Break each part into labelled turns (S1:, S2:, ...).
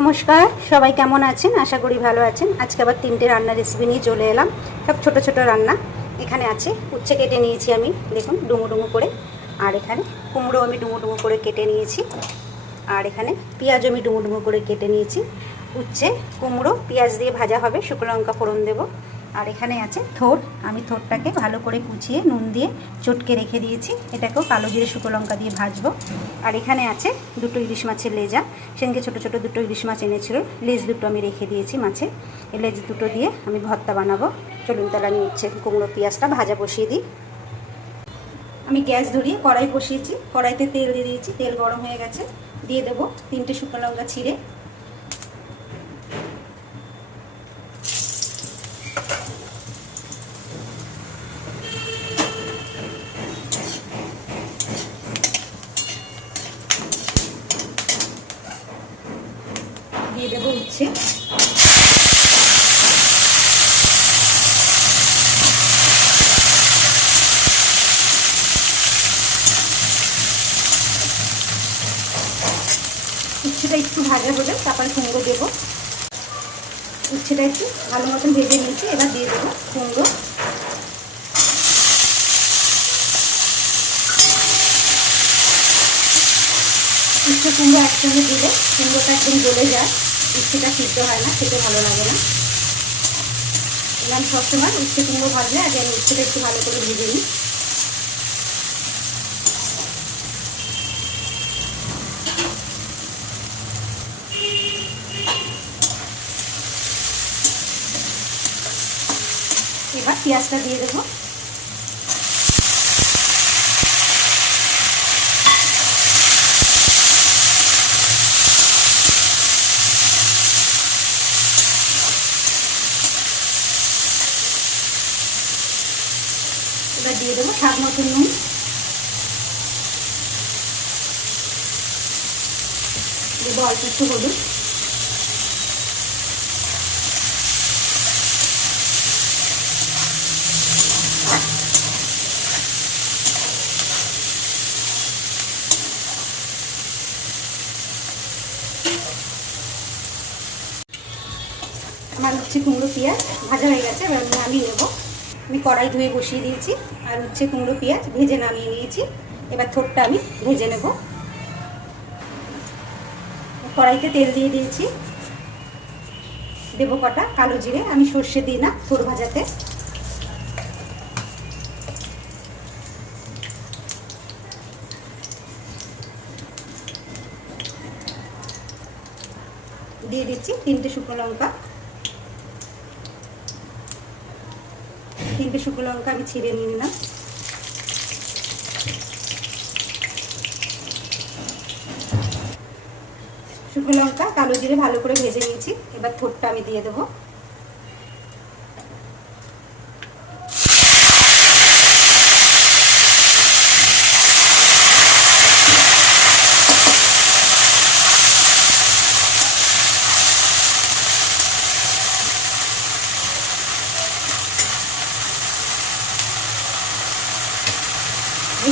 S1: নমস্কার, সবাই কেমন আছেন? আশা করি ভালো আছেন। আজকে আবার তিনটে রান্নার রেসিপি নিয়ে চলে এলাম। সব ছোট ছোট রান্না এখানে আছে। উচ্ছে কেটে নিয়েছি আমি, দেখুন, ডুমো ডুমো করে। আর এখানে কুমড়ো আমি ডুমো ডুমো করে কেটে নিয়েছি। আর এখানে পেঁয়াজ আমি ডুমো ডুমো করে কেটে নিয়েছি। উচ্ছে, কুমড়ো, পেঁয়াজ দিয়ে ভাজা হবে। শুকনো লঙ্কা ফোড়ন দেবো। আর এখানে আছে থোর। আমি থোরটাকে ভালো করে কুচিয়ে নুন দিয়ে চটকে রেখে দিয়েছি। এটাকেও কালো জিরে শুকনো লঙ্কা দিয়ে ভাজবো। আর এখানে আছে দুটো ইলিশ মাছের লেজা। সেদিনকে ছোটো ছোটো দুটো ইলিশ মাছ এনেছিল। লেজ দুটো আমি রেখে দিয়েছি মাছে। এই লেজ দুটো দিয়ে আমি ভর্তা বানাবো। চলুন তাহলে আমি হচ্ছে কুমড়ো পেঁয়াজটা ভাজা বসিয়ে দিই। আমি গ্যাস ধরিয়ে কড়াই বসিয়েছি। কড়াইতে তেল দিয়ে দিয়েছি। তেল গরম হয়ে গেছে। দিয়ে দেবো তিনটে শুকনো লঙ্কা ছিঁড়ে। দিয়ে উচ্ছেটা একটু ভাজা হলে তারপরে কুমড়ো দেবো। উচ্ছেটা একটু ভালো মতন ভেজে নিয়েছি, এবার দিয়ে দেবো কুমড়ো। উচ্ছে কুমড়ো একসঙ্গে দিলে কুমড়োটা একদম গলে যায়, উচ্ছেটা সিদ্ধ হয় না, খেতে ভালো লাগে না। এবার সবসময় উচ্ছে কুমড়ো ভাজলে, আগে আমি উচ্ছেটা একটু ভালো করে ভেজে নিই। এবার পেঁয়াজটা দিয়ে দেবো। এবার দিয়ে দেবো স্বাদ মতো নুন। দেবো অল্প একটু হলুদ আমার হচ্ছে কুমড়ো পেঁয়াজ ভাজা হয়ে গেছে, এবার নামিয়ে নেব। আমি কড়াই ধুয়ে বসিয়ে দিয়েছি, আর হচ্ছে কুমড়ো পেঁয়াজ ভেজে নামিয়ে নিয়েছি। এবার থোটটা আমি ভেজে নেব। কড়াইতে তেল দিয়ে দিয়েছি। দেবো কটা কালো জিরে, আমি সর্ষে দিই না থোর ভাজাতে। দিয়ে দিচ্ছি তিনটে শুকনো লঙ্কা। তিনটে শুকনো লঙ্কা আমি ছিঁড়ে নিয়ে নিলাম। শুকনো লঙ্কা কালো জিরে ভালো করে ভেজে নিয়েছি। এবার থোটটা আমি দিয়ে দেবো।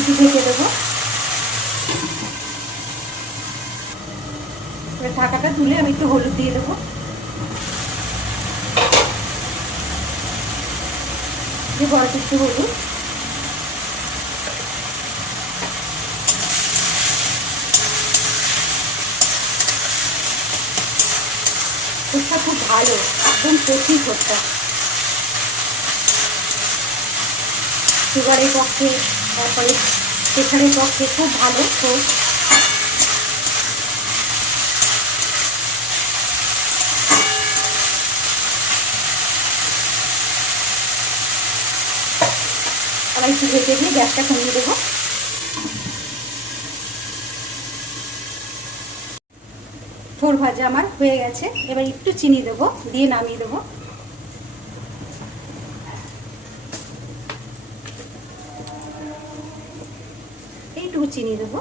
S1: একটু ঢেকে দেবো। ঢাকাটা তুলে আমি একটু হলুদ দিয়ে দেবো। দিয়ে বড় একটু হলুদ। ফুটটা খুব ভালো, একদম কচি ফুটটা সুগারের পক্ষে তারপরে প্রেশারের পক্ষে খুব ভালো, তো আবার একটু দিয়ে গ্যাসটা কমিয়ে দেবো। থোর ভাজা আমার হয়ে গেছে। এবার একটু চিনি দেবো, দিয়ে নামিয়ে দেবো। চিনি দেবো।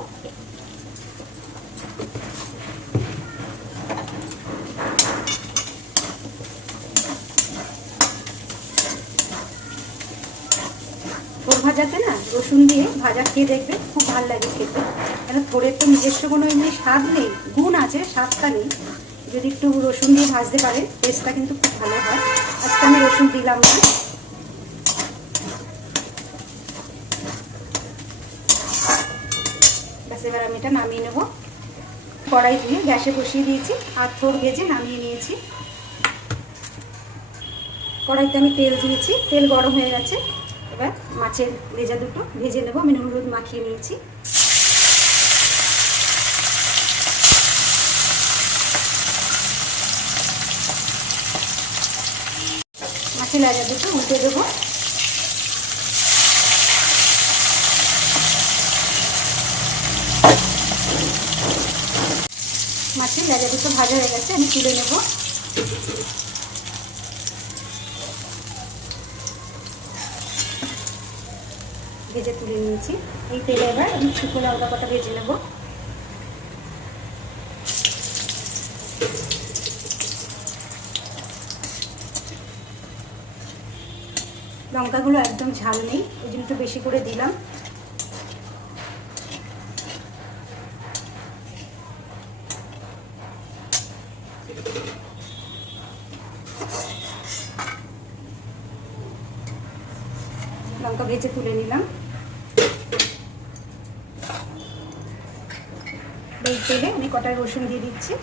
S1: থোর ভাজাতে না রসুন দিয়ে ভাজা খেয়ে দেখবে, খুব ভালো লাগে খেতে। কেন থোড়ের তো নিজস্ব কোনো এমনি স্বাদ নেই, গুণ আছে, স্বাদটা নেই। যদি একটু রসুন দিয়ে ভাজতে পারেন টেস্টটা কিন্তু খুব ভালো হয়। আজকে আমি রসুন দিলাম না। এবার আমি এটা নামিয়ে নেব। কড়াই দিয়ে গ্যাসে বসিয়ে দিয়েছি আর থোড় ভেজে নামিয়ে নিয়েছি। কড়াইতে আমি তেল দিয়েছি, তেল গরম হয়ে গেছে। এবার মাছের ভেজা দুটো ভেজে নেব, আমি নুন হলুদ মাখিয়ে নিয়েছি। মাছের লেজা দুটো উল্টে দেবো। মাছের লেজা দুটো ভাজা হয়ে গেছে, আমি তুলে নেব। ভেজে তুলে নিয়েছি। এই তেলে এবার আমি শুকনো লঙ্কা কটা ভেজে নেব। লঙ্কাগুলো একদম ঝাল নেই ওই জন্য একটু বেশি করে দিলাম। লঙ্কা ভেজে তুলে নিলাম। তেলে আমি কটায় রসুন দিয়ে দিচ্ছি।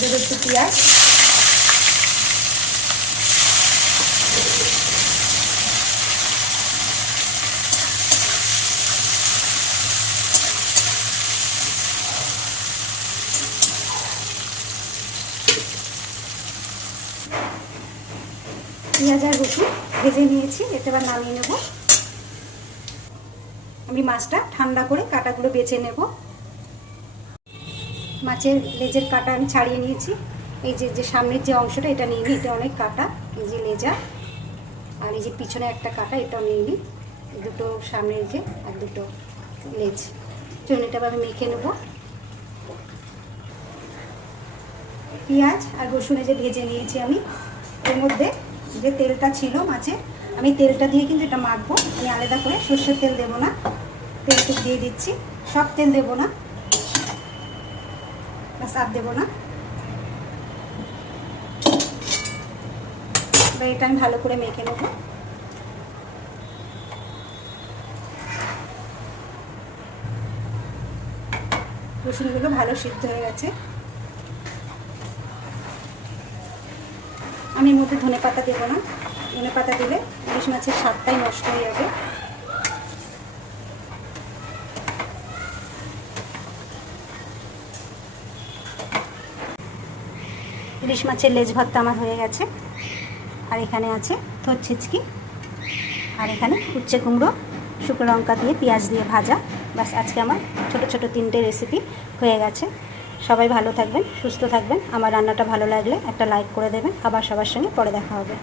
S1: দেবো পেঁয়াজ। পেঁয়াজ আর রসুন ভেজে নিয়েছি এটা এবার নামিয়ে নেব। আমি মাছটা ঠান্ডা করে কাটাগুলো বেছে নেব। মাছের লেজের কাটা আমি ছাড়িয়ে নিয়েছি। এই যে যে সামনের যে অংশটা, এটা নিয়ে নিই, এটা অনেক কাটা। এই যে লেজা, আর এই যে পিছনে একটা কাটা, এটাও নিয়ে নিই। দুটো সামনের যে, আর দুটো লেজ। চলুন, এটা আমি মেখে নেব। পেঁয়াজ আর রসুনে যে ভেজে নিয়েছি আমি, এর মধ্যে যে তেলটা ছিল মাছে আমি তেলটা দিয়ে কিন্তু এটা মাখবো। আমি আলাদা করে সর্ষের তেল দেবো না। তেলটুক দিয়ে দিচ্ছি। সব তেল দেবো না। আর দেবো না। এটা আমি ভালো করে মেখে নেব। রসুনগুলো ভালো সিদ্ধ হয়ে গেছে। আমি মধ্যে ধনে পাতা দেবো না। ধনে পাতা দিলে ইলিশ মাছের স্বাদটাই নষ্ট হয়ে যাবে। ইলিশ মাছের লেজ ভাতটা আমার হয়ে গেছে। আর এখানে আছে থোর ছিচকি। আর এখানে উচ্ছে কুমড়ো, শুকনো লঙ্কা দিয়ে পেঁয়াজ দিয়ে ভাজা। ব্যাস, আজকে আমার ছোট ছোট তিনটে রেসিপি হয়ে গেছে। সবাই ভালো থাকবেন, সুস্থ থাকবেন। আমার রান্নাটা ভালো লাগলে একটা লাইক করে দেবেন। আবার সবার সঙ্গে পরে দেখা হবে।